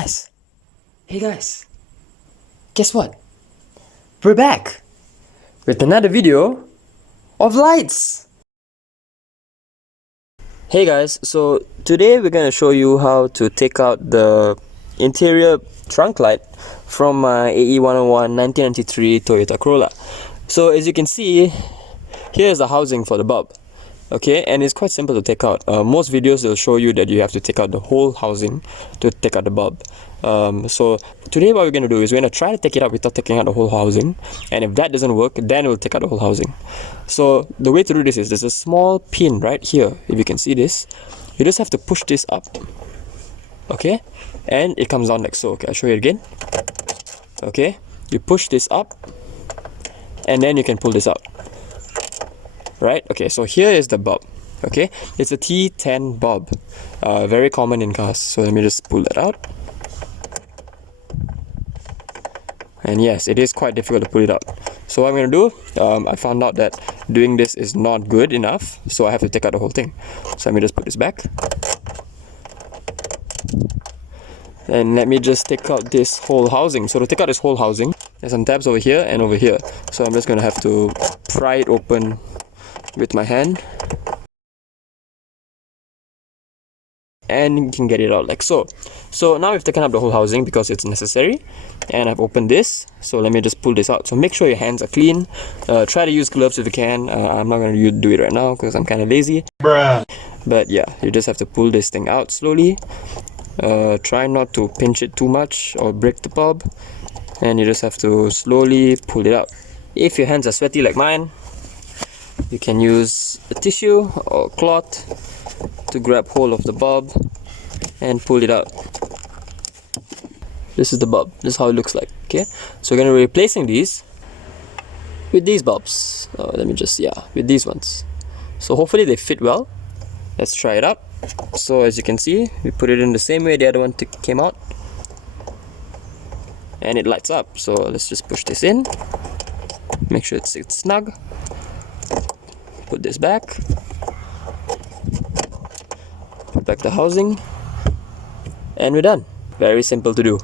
guys, guess what? We're back with another video of lights. Hey guys, so today we're gonna show you how to take out the interior trunk light from my AE101 1993 Toyota Corolla. So as you can see, here's the housing for the bulb. Okay, and it's quite simple to take out. Most videos will show you that you have to take out the whole housing to take out the bulb. So today what we're going to do is we're going to try to take it out without taking out the whole housing, and if that doesn't work, then we'll take out the whole housing. So the way to do this is there's a small pin right here. If you can see this, you just have to push this up, okay, and it comes down like so. Okay, I'll show you again. Okay, you push this up and then you can pull this out. Right, okay, so here is the bulb. Okay, it's a T10 bulb, very common in cars. So let me just pull that out. And yes, it is quite difficult to pull it out. So what I'm going to do, I found out that doing this is not good enough, so I have to take out the whole thing. So let me just put this back. And let me just take out this whole housing. So to take out this whole housing, there's some tabs over here and over here. So I'm just going to have to pry it open with my hand, and you can get it out like so. So now we've taken up the whole housing because it's necessary, and I've opened this. So let me just pull this out. So make sure your hands are clean. Try to use gloves if you can. I'm not going to do it right now because I'm kind of lazy. Bruh. But yeah, you just have to pull this thing out slowly. Try not to pinch it too much or break the bulb, and you just have to slowly pull it out. If your hands are sweaty like mine, you can use a tissue or cloth to grab hold of the bulb and pull it out. This is the bulb. This is how it looks like. Okay, so we're going to be replacing these with these bulbs. With these ones. So hopefully they fit well. Let's try it out. So as you can see, we put it in the same way the other one came out, and it lights up. So let's just push this in. Make sure it's snug. Put this back. Put back the housing, and we're done. Very simple to do.